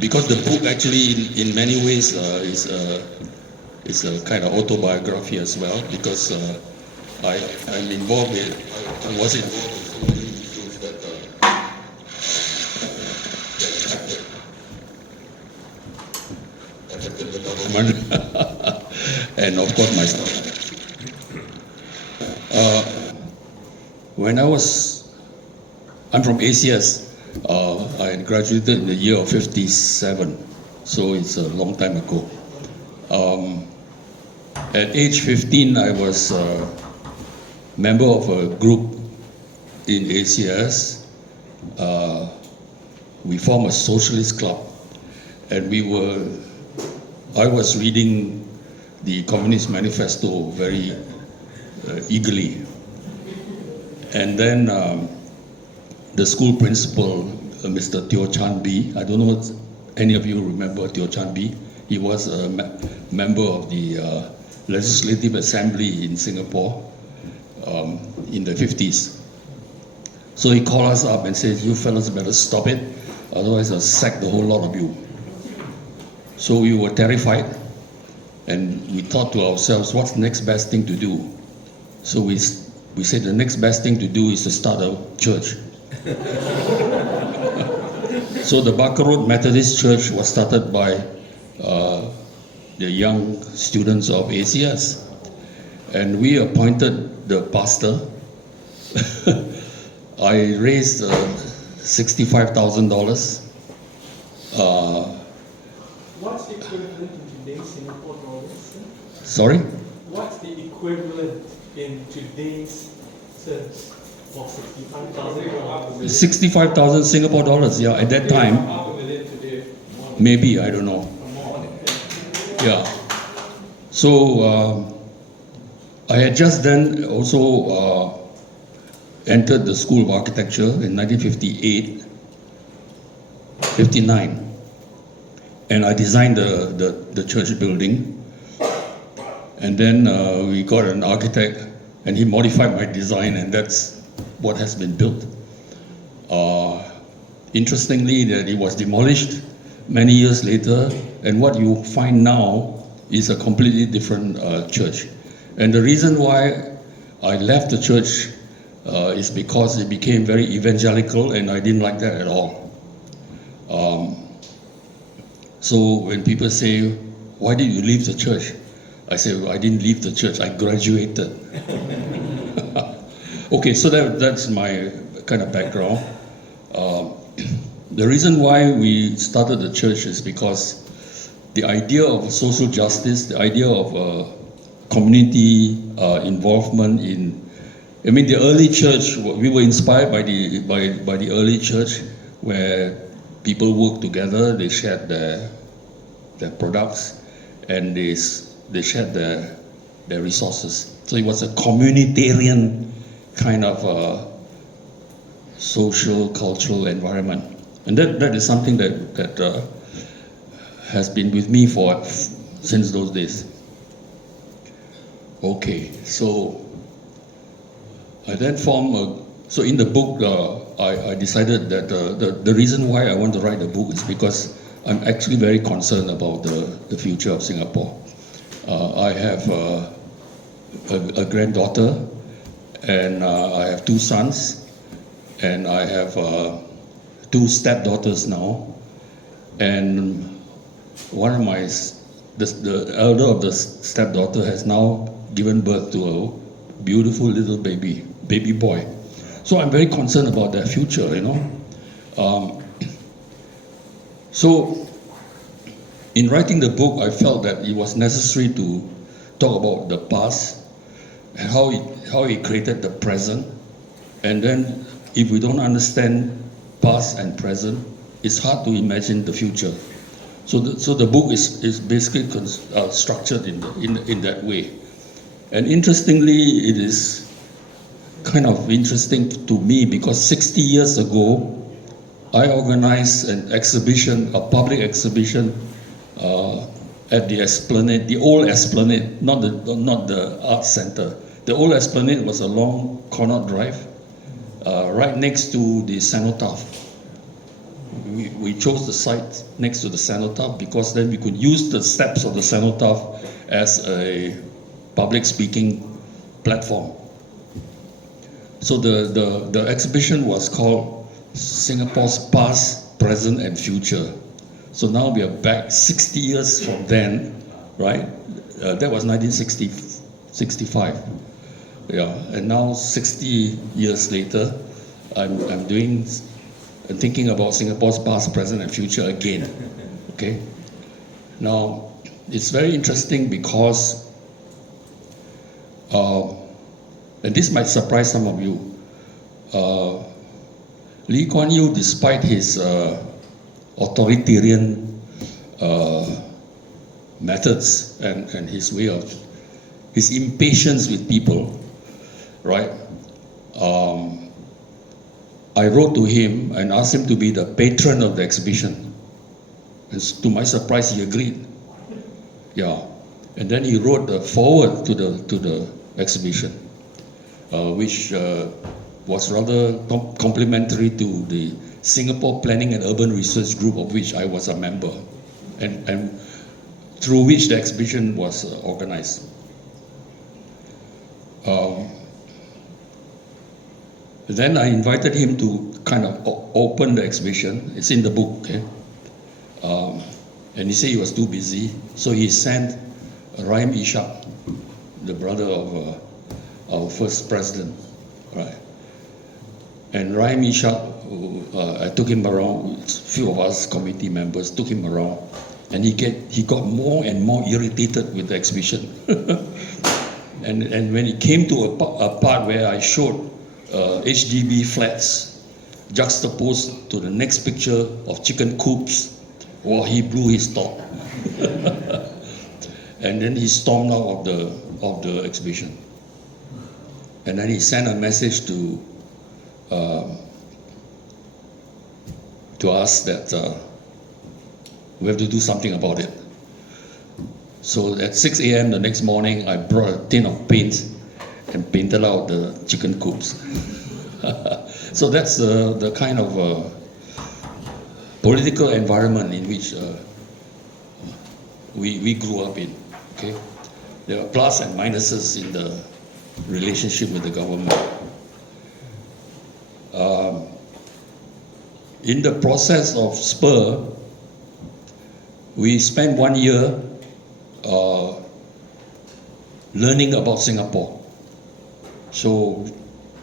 because the book actually in many ways is a kind of autobiography as well, because I'm involved in, I was involved in so many issues that affected the government and of course myself. When I'm from ACS. I graduated in the year of 57, so it's a long time ago. At age 15, I was a member of a group in ACS. We formed a socialist club, and I was reading the Communist Manifesto very eagerly. And then the school principal, Mr. Teo Chan Bee, I don't know if any of you remember Teo Chan Bee. He was a member of the Legislative Assembly in Singapore in the 50s. So he called us up and said, "You fellas better stop it, otherwise I'll sack the whole lot of you." So we were terrified, and we thought to ourselves, what's the next best thing to do? So we said the next best thing to do is to start a church. So the Barker Road Methodist Church was started by the young students of ACS, and we appointed the pastor. I raised $65,000. What's the equivalent in today's Singapore dollars? Sorry? What's the equivalent in today's terms for $65,000? 65,000 Singapore dollars, yeah, at that time. $500,000 today. Maybe, I don't know. Yeah. So I had just then also entered the School of Architecture in 1958, 59. And I designed the church building. And then we got an architect, and he modified my design, and that's what has been built. Interestingly, that it was demolished many years later, and what you find now is a completely different church. And the reason why I left the church is because it became very evangelical, and I didn't like that at all. So when people say, "Why did you leave the church?" I say, "Well, I didn't leave the church, I graduated." Okay, so that's my kind of background. The reason why we started the church is because the idea of social justice, the idea of community involvement the early church, we were inspired by the early church, where people worked together, they shared their products, and they shared their resources. So it was a communitarian kind of social, cultural environment. And that is something that has been with me since those days. Okay, so I then so in the book, I decided that the reason why I want to write the book is because I'm actually very concerned about the future of Singapore. I have a granddaughter, and I have 2 sons, and I have 2 stepdaughters now, and one of the elder of the stepdaughter has now given birth to a beautiful little baby boy. So I'm very concerned about their future, So in writing the book, I felt that it was necessary to talk about the past and how it created the present. And then if we don't understand past and present, it's hard to imagine the future. So the book is basically structured in that way. And interestingly, it is kind of interesting to me because 60 years ago, I organized an exhibition, a public exhibition, at the Esplanade, the old Esplanade, not the Arts Center. The old Esplanade was along Connaught Drive, right next to the cenotaph, we chose the site next to the cenotaph because then we could use the steps of the cenotaph as a public speaking platform. So the exhibition was called Singapore's Past, Present and Future. So now we are back 60 years from then, right? That was 1965. Yeah, and now 60 years later, I'm thinking about Singapore's past, present, and future again. Okay. Now, it's very interesting because, and this might surprise some of you. Lee Kuan Yew, despite his authoritarian methods and his way of his impatience with people, right? I wrote to him and asked him to be the patron of the exhibition. And to my surprise, he agreed. Yeah, and then he wrote a foreword to the exhibition, which was rather complimentary to the Singapore Planning and Urban Research Group, of which I was a member, and through which the exhibition was organized. Then I invited him to kind of open the exhibition. It's in the book, okay? And he said he was too busy, so he sent Rahim Ishak, the brother of our first president, right? And Rahim Ishak, I took him around. A few of us committee members took him around, and he got more and more irritated with the exhibition. And when he came to a part where I showed HDB flats juxtaposed to the next picture of chicken coops, well, he blew his top. And then he stormed out of the exhibition. And then he sent a message to us that we have to do something about it. So at 6 a.m. the next morning, I brought a tin of paint and painted out the chicken coops. So that's the kind of political environment in which we grew up in. Okay, there are plus and minuses in the relationship with the government. In the process of Spur, we spent 1 year learning about Singapore. So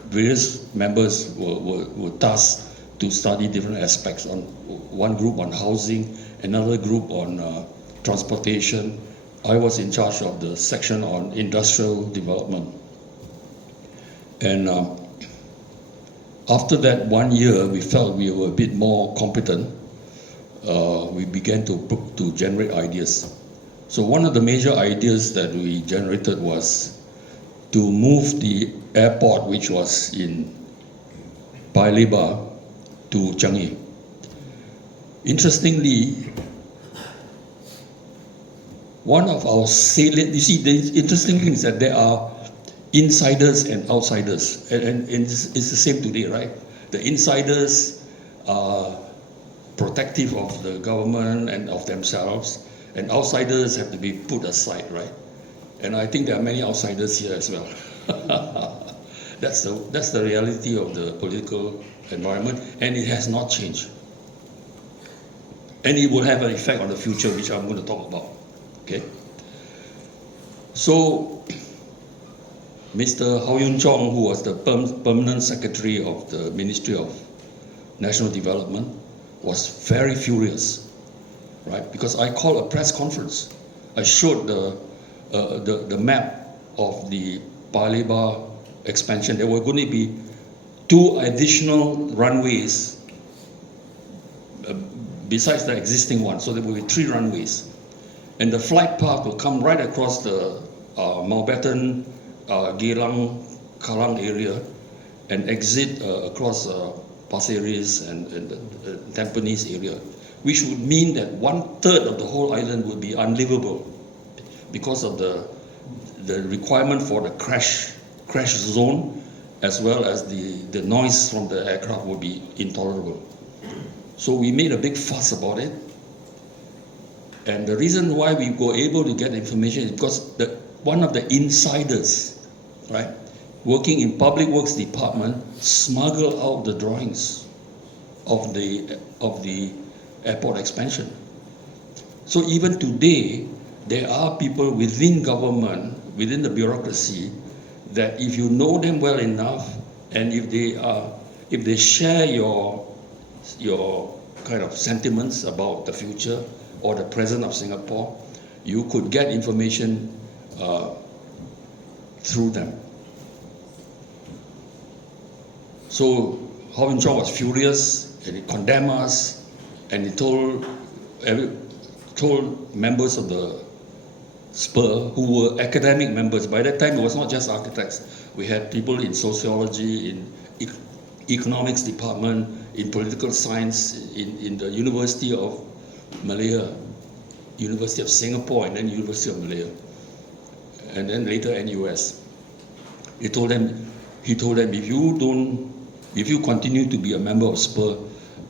various members were tasked to study different aspects. On one group on housing, another group on transportation. I was in charge of the section on industrial development. And after that 1 year, we felt we were a bit more competent. We began to generate ideas. So one of the major ideas that we generated was to move the airport, which was in Paya Lebar, to Changi. Interestingly, one of our salient, you see, the interesting thing is that there are insiders and outsiders, and it's the same today, right? The insiders are protective of the government and of themselves, and outsiders have to be put aside, right? And I think there are many outsiders here as well. That's the reality of the political environment, and it has not changed. And it will have an effect on the future, which I'm going to talk about. Okay. So, Mr. Hau Yun Chong, who was the permanent secretary of the Ministry of National Development, was very furious, right? Because I called a press conference. I showed the map of the Paya Lebar expansion. There were going to be 2 additional runways besides the existing one. So there will be 3 runways. And the flight path will come right across the Mountbatten, Geylang, Kallang area and exit across Pasir Ris and Tampines area, which would mean that 1/3 of the whole island would be unlivable because of the requirement for the crash zone, as well as the noise from the aircraft would be intolerable. So we made a big fuss about it. And the reason why we were able to get information is because one of the insiders, right, working in Public Works Department, smuggled out the drawings of the airport expansion. So even today, there are people within government, within the bureaucracy, that if you know them well enough, and if they share your kind of sentiments about the future or the present of Singapore, you could get information through them. So Hao Win Chong was furious, and he condemned us, and he told members of the Spur, who were academic members. By that time, it was not just architects. We had people in sociology, in economics department, in political science, in the University of Malaya, University of Singapore, and then University of Malaya, and then later NUS. He told them, if you continue to be a member of Spur,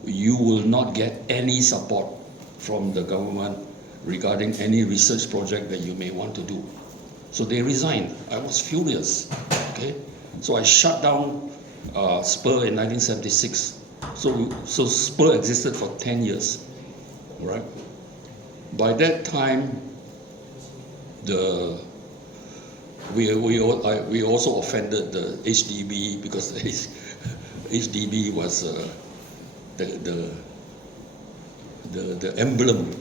you will not get any support from the government regarding any research project that you may want to do. So they resigned. I was furious. Okay, so I shut down Spur in 1976. So Spur existed for 10 years, right? By that time, we also offended the HDB, because the HDB was the emblem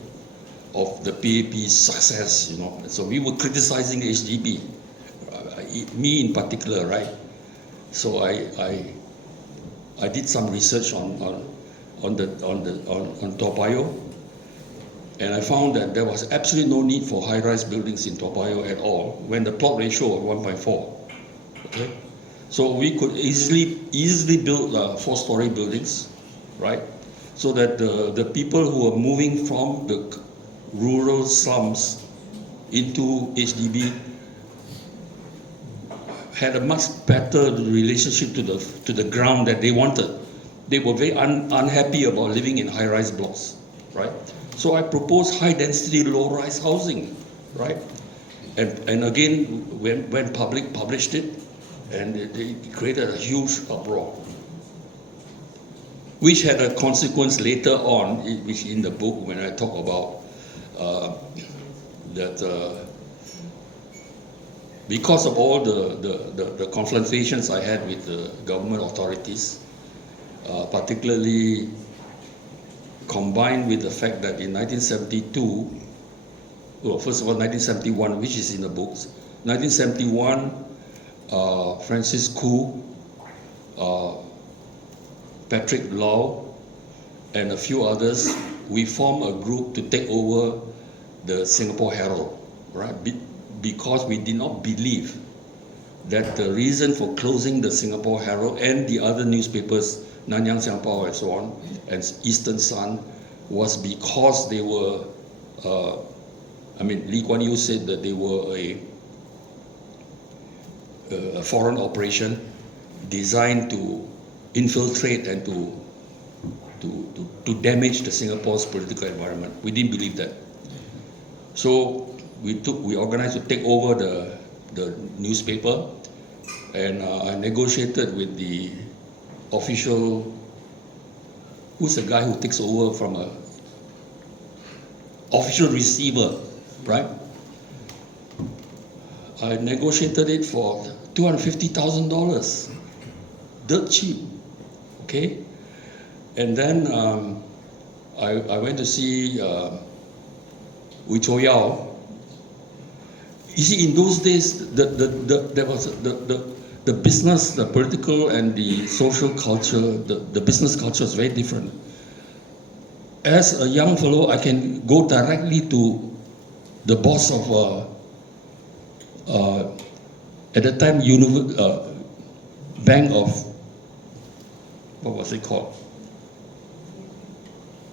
of the PAP's success, you know. So we were criticizing the HDB, me in particular, right? So I did some research on Toa Payoh, and I found that there was absolutely no need for high-rise buildings in Toa Payoh at all when the plot ratio was 1.4. Okay, so we could easily build 4-story buildings, right? So that the people who are moving from the rural slums into HDB had a much better relationship to the ground that they wanted. They were very unhappy about living in high-rise blocks, right? So I proposed high-density, low-rise housing, right? And again, when public published it, and they created a huge uproar, which had a consequence later on, which in the book when I talk about that because of all the confrontations I had with the government authorities, particularly combined with the fact that in 1972, well, first of all, 1971, which is in the books, 1971, Francis Khoo, Patrick Lau, and a few others, we formed a group to take over the Singapore Herald, right? Because we did not believe that the reason for closing the Singapore Herald and the other newspapers, Nanyang Siangpao and so on, and Eastern Sun, was because they were, Lee Kuan Yew said that they were a foreign operation designed to infiltrate and to damage the Singapore's political environment. We didn't believe that. So we organized to take over the newspaper, and I negotiated with the official, who's the guy who takes over from a official receiver, right? I negotiated it for $250,000, dirt cheap, okay? And then I went to see Wee Cho Yao. You see, in those days, there was the business, the political and the social culture, the business culture is very different. As a young fellow, I can go directly to the boss of, at the time, Bank of, what was it called?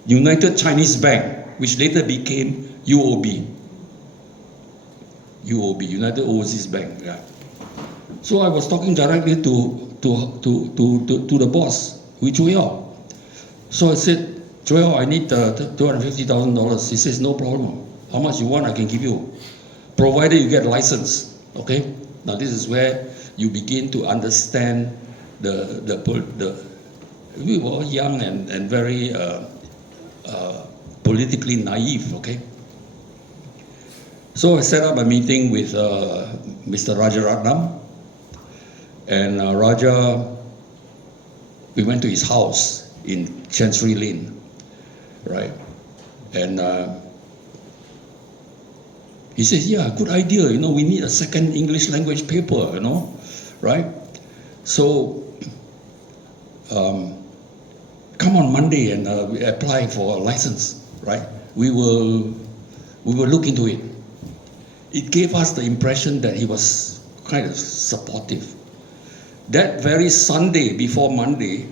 United Chinese Bank, which later became UOB. UOB, United Overseas Bank. Yeah. So I was talking directly to the boss, Wee Cho Yao. So I said, Joel, I need $250,000. He says, no problem. How much you want, I can give you, provided you get a license. Okay. Now this is where you begin to understand the we were all young and very politically naive. Okay. So I set up a meeting with Mr. Rajaratnam, and Raja, we went to his house in Chancery Lane, right? And he says, yeah, good idea, you know, we need a second English language paper, you know, right? So come on Monday and we apply for a license, right? We will look into it. It gave us the impression that he was kind of supportive. That very Sunday before Monday,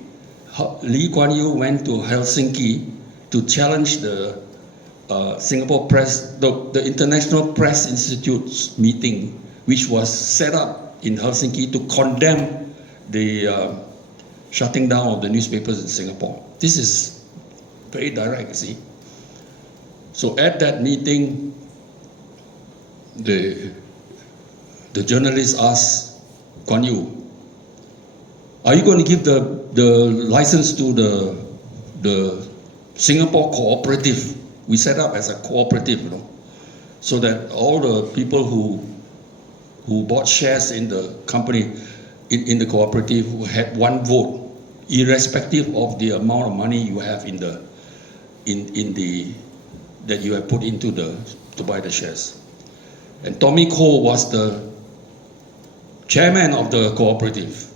Lee Kuan Yew went to Helsinki to challenge the Singapore Press, the International Press Institute's meeting, which was set up in Helsinki to condemn the shutting down of the newspapers in Singapore. This is very direct, you see. So at that meeting, the journalist asked Kuan Yew, are you going to give the license to the Singapore cooperative? We set up as a cooperative, you know, so that all the people who bought shares in the company, in the cooperative, had one vote, irrespective of the amount of money you have that you have put into to buy the shares. And Tommy Koh was the chairman of the cooperative,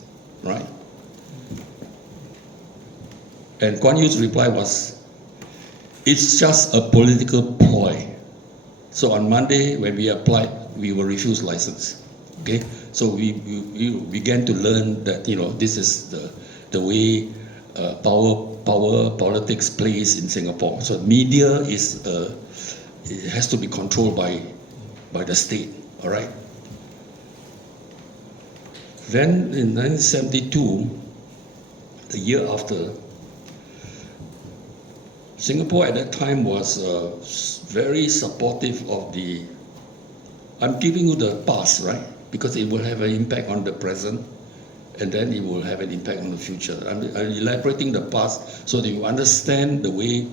right? And Kuan Yew's reply was, it's just a political ploy. So on Monday, when we applied, we were refused license. Okay, so we began to learn that, you know, this is the way power politics plays in Singapore. So media it has to be controlled by the state. All right. Then in 1972, the year after, Singapore at that time was very supportive of I'm giving you the past, right? Because it will have an impact on the present, and then it will have an impact on the future. I'm elaborating the past so that you understand the way,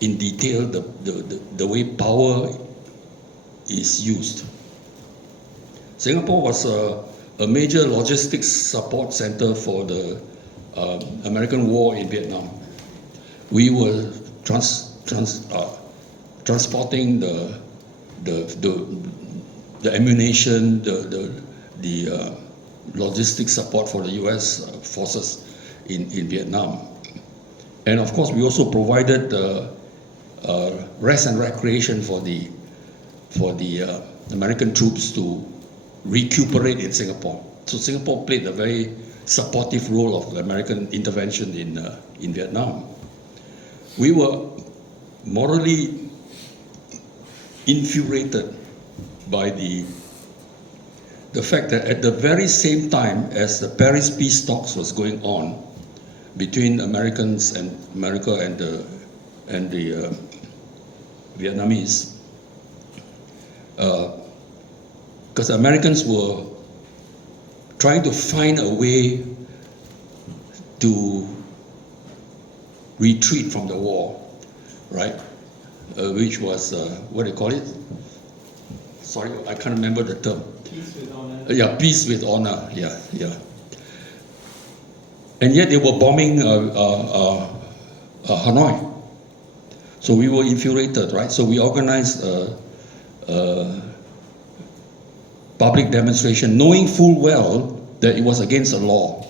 in detail, the way power is used. Singapore was a major logistics support center for the American war in Vietnam. We were transporting the ammunition, the logistic support for the U.S. forces in Vietnam, and of course we also provided rest and recreation for the American troops to recuperate in Singapore. So Singapore played a very supportive role of the American intervention in Vietnam. We were morally infuriated by the fact that at the very same time as the Paris peace talks was going on between America and the Vietnamese, because Americans were trying to find a way to retreat from the war, right? Which was, what do you call it? Sorry, I can't remember the term. Peace with honor. Yeah, peace with honor, yeah. And yet they were bombing Hanoi. So we were infuriated, right? So we organized a public demonstration, knowing full well that it was against the law,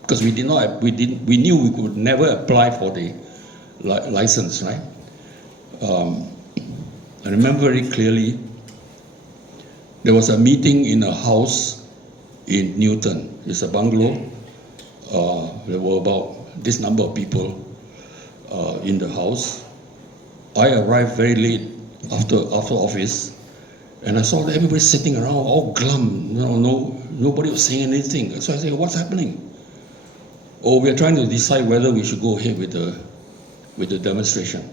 because we knew we could never apply for the license, right? I remember very clearly, there was a meeting in a house in Newton. It's a bungalow. There were about this number of people in the house. I arrived very late after office, and I saw everybody sitting around all glum. Nobody was saying anything. So I said, what's happening? oh, we're trying to decide whether we should go ahead with the demonstration.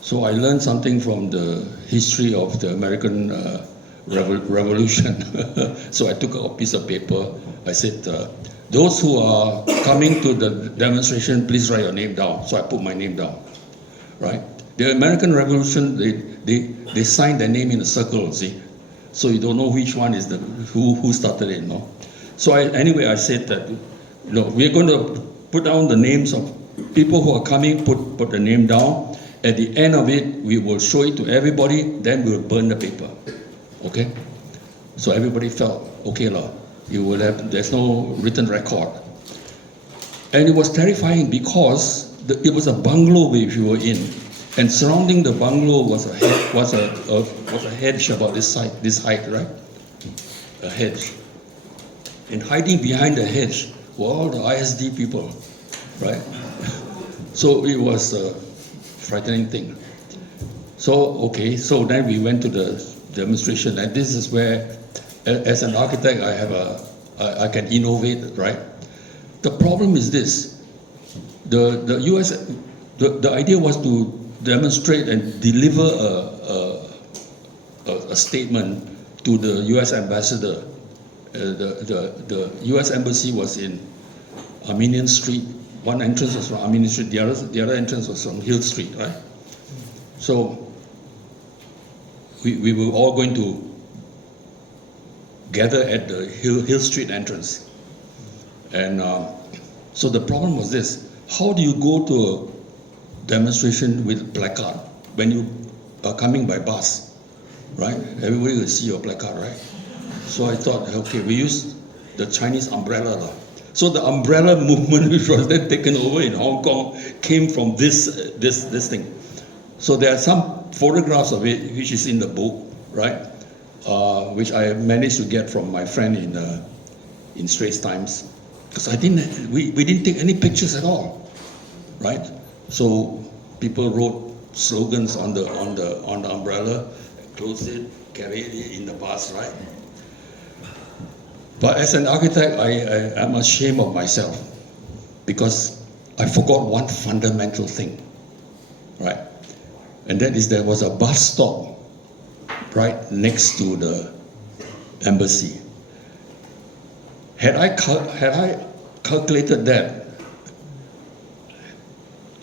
So I learned something from the history of the American Revolution. So I took a piece of paper. I said, those who are coming to the demonstration, please write your name down. So I put my name down, right? The American Revolution, they signed their name in a circle, see? So you don't know which one is who started it, no? So anyway, I said that, we're going to put down the names of people who are coming, put the name down. At the end of it, we will show it to everybody, then we'll burn the paper, okay? So everybody felt, okay, there's no written record. And it was terrifying because it was a bungalow which we were in, and surrounding the bungalow was a hedge about this height, right? A hedge. And hiding behind the hedge were all the ISD people, right? So it was a frightening thing. So then we went to the demonstration, and this is where, as an architect, I can innovate, right? The problem is this: the US, the idea was to demonstrate and deliver a statement to the US ambassador. The US embassy was in Armenian Street. One entrance was from Armenian Street, the other entrance was from Hill Street, right? So we were all going to gather at the Hill Street entrance. And so the problem was this: how do you go to a demonstration with placard when you are coming by bus, right? Everybody will see your placard, right? So I thought, okay, we use the Chinese umbrella. So the umbrella movement, which was then taken over in Hong Kong, came from this thing. So there are some photographs of it, which is in the book, right? Which I managed to get from my friend in Straits Times, because we didn't take any pictures at all, right? So people wrote slogans on the umbrella, closed it, carried it in the bus, right? But as an architect, I'm ashamed of myself because I forgot one fundamental thing, right? And that is there was a bus stop right next to the embassy. Had I calculated that,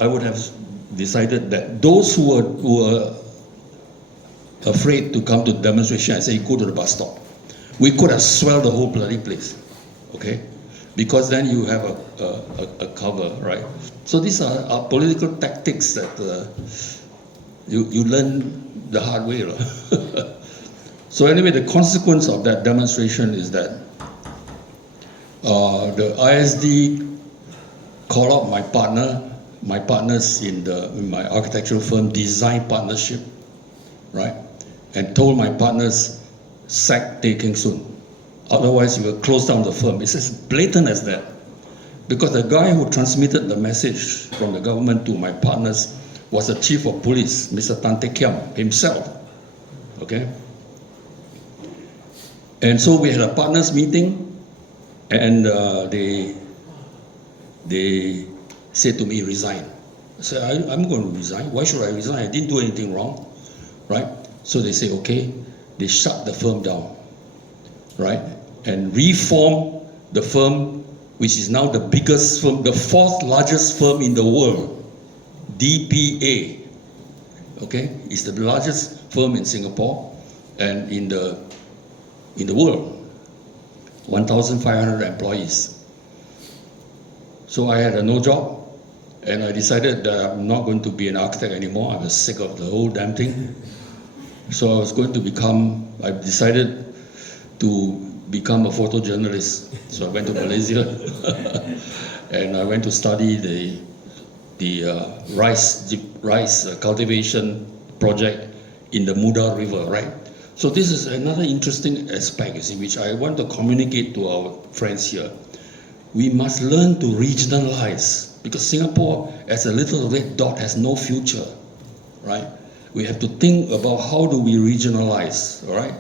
I would have decided that those who were afraid to come to the demonstration, I say, go to the bus stop. We could have swelled the whole bloody place, okay? Because then you have a cover, right? So these are political tactics that you learn the hard way. So anyway, the consequence of that demonstration is that the ISD called out my partners in my architectural firm design partnership, right? And told my partners, sack Tay Kheng Soon. Otherwise, you will close down the firm. It's as blatant as that. Because the guy who transmitted the message from the government to my partners was the chief of police, Mr. Tay Kheng himself. Okay? And so we had a partners meeting, and they said to me, resign. I said, I'm going to resign. Why should I resign? I didn't do anything wrong, right? So they say, okay. They shut the firm down, right? And reform the firm, which is now the biggest firm, the fourth largest firm in the world, DPA. Okay, it's the largest firm in Singapore and in the world, 1,500 employees. So I had no job, and I decided that I'm not going to be an architect anymore. I was sick of the whole damn thing. So I decided to become a photojournalist. So I went to Malaysia and I went to study the rice cultivation project in the Muda River, right? So this is another interesting aspect, you see, which I want to communicate to our friends here. We must learn to regionalize, because Singapore, as a little red dot, has no future, right? We have to think about how do we regionalize, all right?